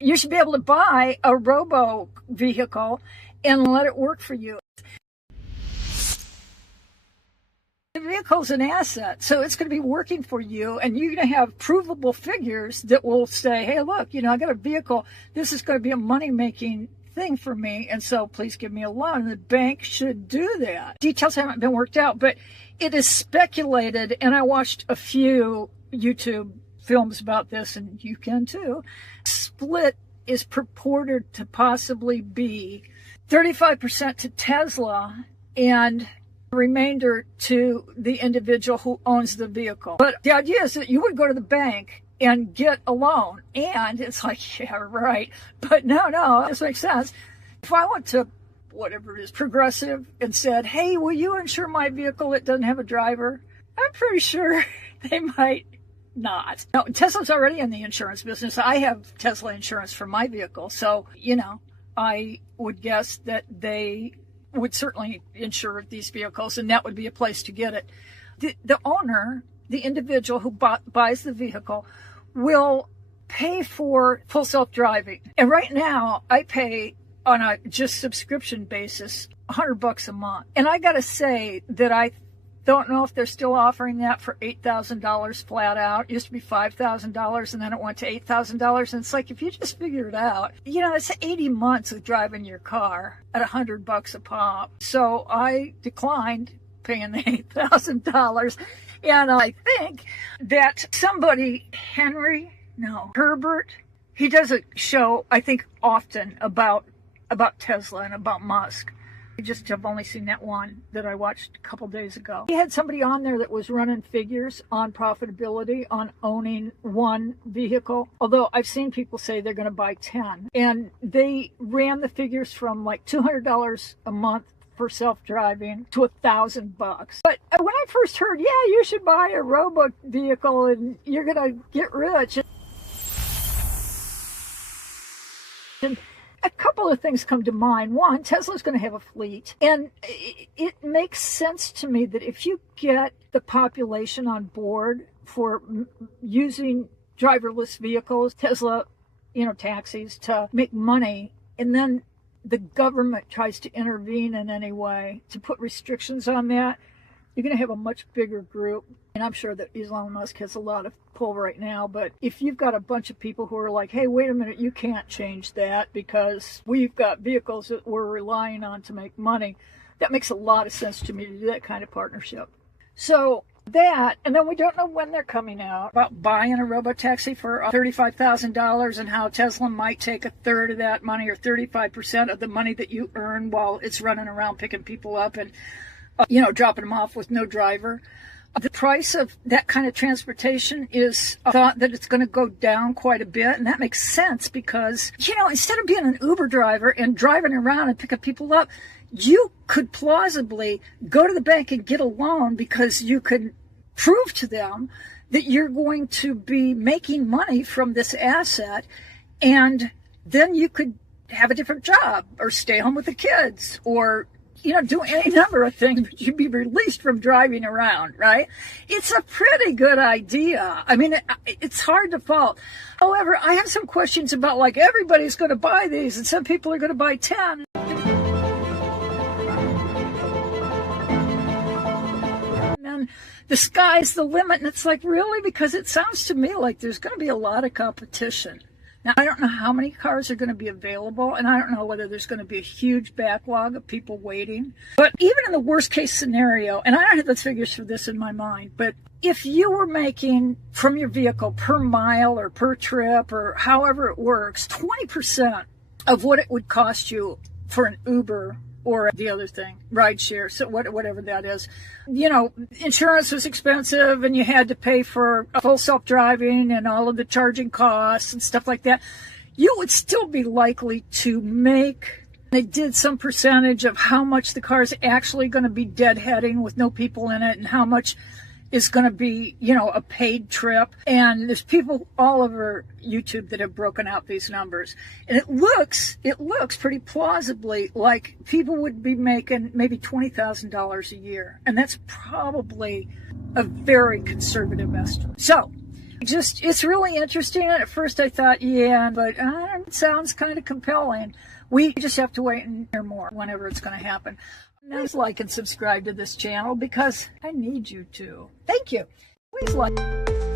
You should be able to buy a robo vehicle and let it work for you. The vehicle's an asset, so it's going to be working for you, and you're going to have provable figures that will say, hey, look, I got a vehicle. This is going to be a money-making thing for me, and so please give me a loan. And the bank should do that. Details haven't been worked out, but it is speculated, and I watched a few YouTube films about this, and you can too. Split is purported to possibly be 35% to Tesla and the remainder to the individual who owns the vehicle. But the idea is that you would go to the bank and get a loan. And it's like, yeah, right. But no, this makes sense. If I went to whatever it is, Progressive, and said, hey, will you insure my vehicle that doesn't have a driver? I'm pretty sure they might not. Now, Tesla's already in the insurance business. I have Tesla insurance for my vehicle. So, I would guess that they would certainly insure these vehicles, and that would be a place to get it. The owner, the individual who buys the vehicle, will pay for full self-driving. And right now, I pay on a just subscription basis $100 a month. And I got to say that I don't know if they're still offering that for $8,000 flat out. It used to be $5,000, and then it went to $8,000. And it's like, if you just figure it out, it's 80 months of driving your car at $100 a pop. So I declined paying the $8,000. And I think that somebody, Herbert, he does a show, I think, often about Tesla and about Musk. I just have only seen that one that I watched a couple days ago. He had somebody on there that was running figures on profitability on owning one vehicle. Although I've seen people say they're going to buy 10. And they ran the figures from like $200 a month for self-driving to $1,000. But when I first heard, you should buy a robo vehicle and you're going to get rich. And a couple of things come to mind. One, Tesla's going to have a fleet. And it makes sense to me that if you get the population on board for using driverless vehicles, Tesla, taxis, to make money, and then the government tries to intervene in any way to put restrictions on that, you're going to have a much bigger group. And I'm sure that Elon Musk has a lot of pull right now. But if you've got a bunch of people who are like, hey, wait a minute, you can't change that because we've got vehicles that we're relying on to make money, that makes a lot of sense to me to do that kind of partnership. So that, and then we don't know when they're coming out, about buying a RoboTaxi for $35,000 and how Tesla might take a third of that money or 35% of the money that you earn while it's running around picking people up and dropping them off with no driver. The price of that kind of transportation is thought that it's going to go down quite a bit. And that makes sense because, instead of being an Uber driver and driving around and picking people up, you could plausibly go to the bank and get a loan because you could prove to them that you're going to be making money from this asset. And then you could have a different job or stay home with the kids or do any number of things, but you'd be released from driving around, right? It's a pretty good idea. I mean, it's hard to fault. However, I have some questions about, like, everybody's going to buy these, and some people are going to buy 10. And the sky's the limit, and it's like, really? Because it sounds to me like there's going to be a lot of competition. Now, I don't know how many cars are going to be available, and I don't know whether there's going to be a huge backlog of people waiting. But even in the worst case scenario, and I don't have the figures for this in my mind, but if you were making from your vehicle per mile or per trip or however it works, 20% of what it would cost you for an Uber or the other thing, rideshare, so whatever that is. Insurance was expensive and you had to pay for full self-driving and all of the charging costs and stuff like that. You would still be likely to make, they did some percentage of how much the car is actually going to be deadheading with no people in it and how much is going to be, a paid trip. And there's people all over YouTube that have broken out these numbers. And it looks pretty plausibly like people would be making maybe $20,000 a year. And that's probably a very conservative estimate. So It's really interesting. At first I thought, yeah, but it sounds kind of compelling. We just have to wait and hear more whenever it's going to happen. Please like and subscribe to this channel because I need you to. Thank you. Please like.